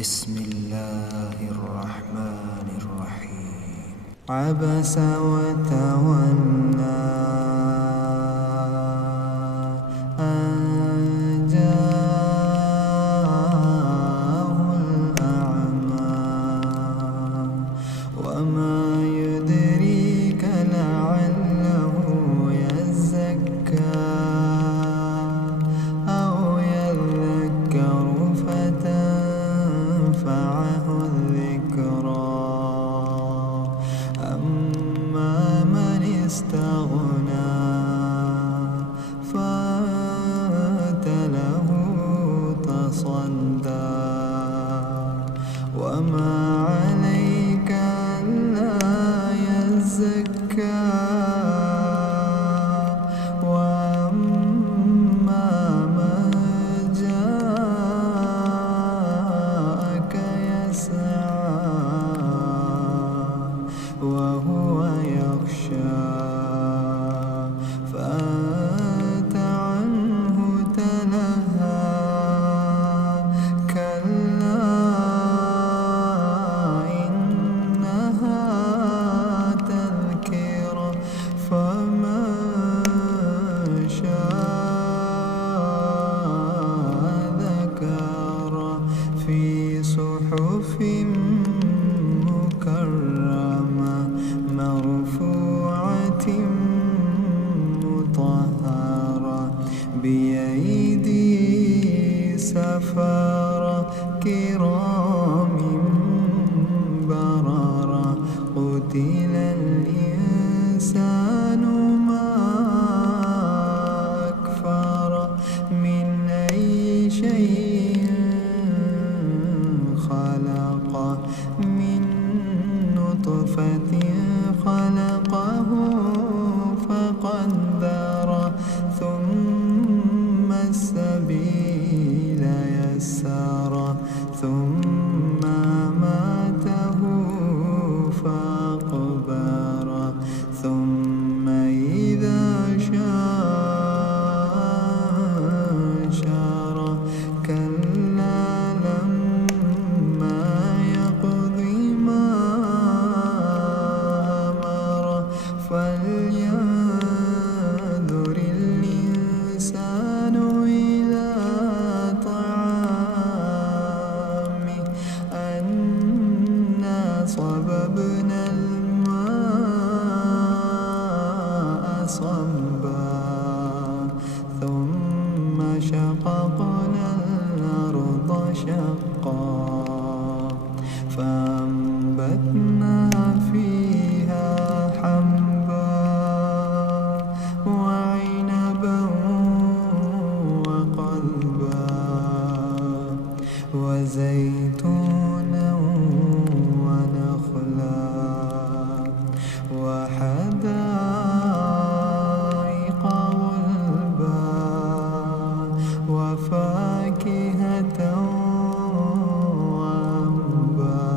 بسم الله الرحمن الرحيم. عبس وتولى أن جاءه الأعمى وما يدريك لعله يزكى أو يذكر فتنفعه الذكرى أما من استغنى فأنت له تصدى وما عليك ألا يزكى وأما من جاءك يسعى وهو يخشى فأنت عنه تلهى كلا إنها تذكرة فمن شاء ذكره في صحف مكرمة مرفوعة مطهرة بأيدي سفرة كرام بررة قتل الإنسان ما أكفره من أي شيء خلقه من نطفة خلقه فقدره ثم السبيل يسره ثم أماته فأقبره ثم إذا شاء أنشره كلا لما يقض ما أمره فلينظر الإنسان إلى طعامه أنا صببنا الماء صبا ثم شققنا الأرض شقا فأنبتنا فيها حبا وعنبا وقضبا وزيتونا ونخلا وحدائق غلبا وفاكهة وأبا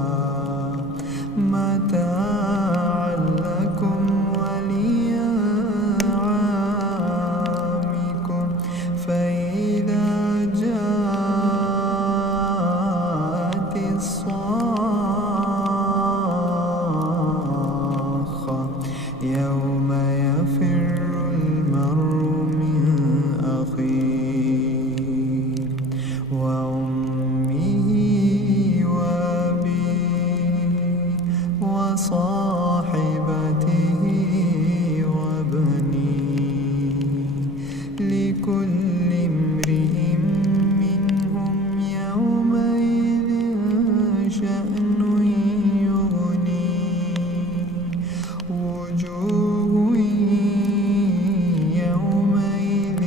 متاعا لكم ولأنعامكم فإذا جاءت الصاخة يوم يفر المرء من أخيه وأمه وأبيه وصاحبته وبنيه لكل امرئ منهم يومئذ شأن يغنيه وجوه يومئذ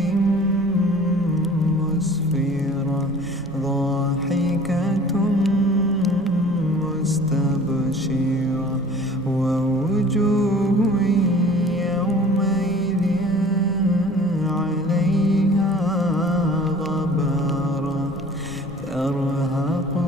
مسفرة ضاحكة مستبشرة ووجوه يومئذ عليها غبرة ترهقها